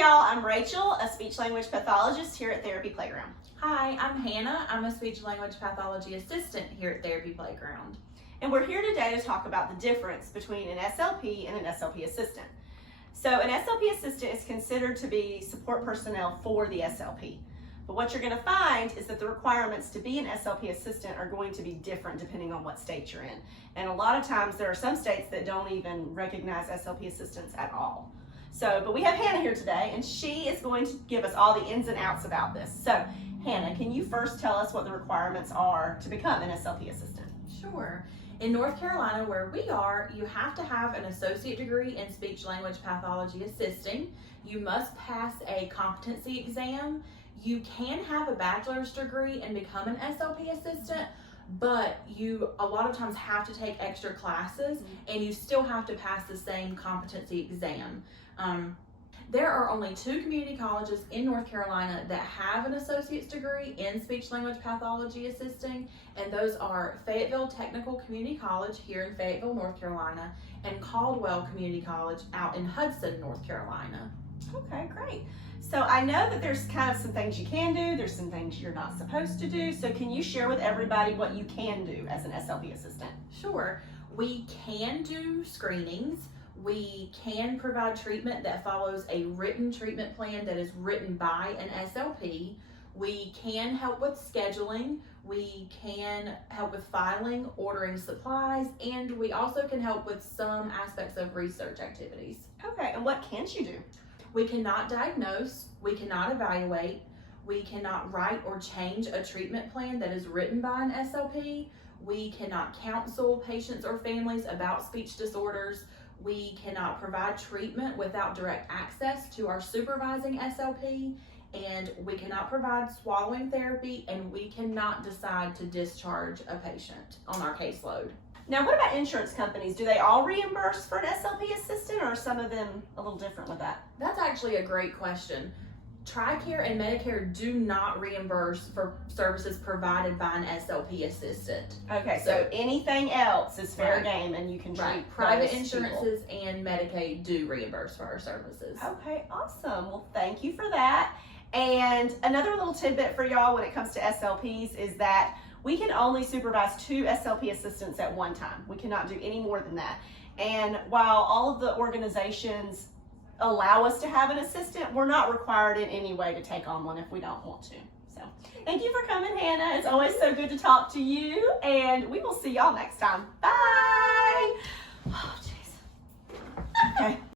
y'all, I'm Rachel, a speech-language pathologist here at Therapy Playground. Hi, I'm Hannah. I'm a speech-language pathology assistant here at Therapy Playground. And we're here today to talk about the difference between an SLP and an SLP assistant. So an SLP assistant is considered to be support personnel for the SLP. But what you're going to find is that the requirements to be an SLP assistant are going to be different depending on what state you're in. And a lot of times there are some states that don't even recognize SLP assistants at all. But we have Hannah here today, and she is going to give us all the ins and outs about this. So Hannah, can you first tell us what the requirements are to become an SLP assistant? Sure. In North Carolina, where we are, you have to have an associate degree in speech-language pathology assisting. You must pass a competency exam. You can have a bachelor's degree and become an SLP assistant, but you a lot of times have to take extra classes, and you still have to pass the same competency exam. There are only 2 community colleges in North Carolina that have an associate's degree in speech-language pathology assisting, and those are Fayetteville Technical Community College here in Fayetteville, North Carolina, and Caldwell Community College out in Hudson, North Carolina. Okay, great. So I know that there's kind of some things you can do, there's some things you're not supposed to do. So can you share with everybody what you can do as an SLP assistant? Sure. We can do screenings. We can provide treatment that follows a written treatment plan that is written by an SLP. We can help with scheduling. We can help with filing, ordering supplies, and we also can help with some aspects of research activities. Okay, and what can't you do? We cannot diagnose, we cannot evaluate, we cannot write or change a treatment plan that is written by an SLP. We cannot counsel patients or families about speech disorders. We cannot provide treatment without direct access to our supervising SLP, and we cannot provide swallowing therapy, and we cannot decide to discharge a patient on our caseload. Now, what about insurance companies? Do they all reimburse for an SLP assistant, or are some of them a little different with that? That's actually a great question. TRICARE and Medicare do not reimburse for services provided by an SLP assistant. Okay, so anything else is fair Right. game, and you can treat Right. Private those insurances and Medicaid do reimburse for our services. people. Okay, awesome. Well, thank you for that. And another little tidbit for y'all when it comes to SLPs is that we can only supervise 2 SLP assistants at one time. We cannot do any more than that. And while all of the organizations allow us to have an assistant, we're not required in any way to take on one if we don't want to. So thank you for coming, Hannah. It's always so good to talk to you, and we will see y'all next time. Bye. Oh, jeez. Okay.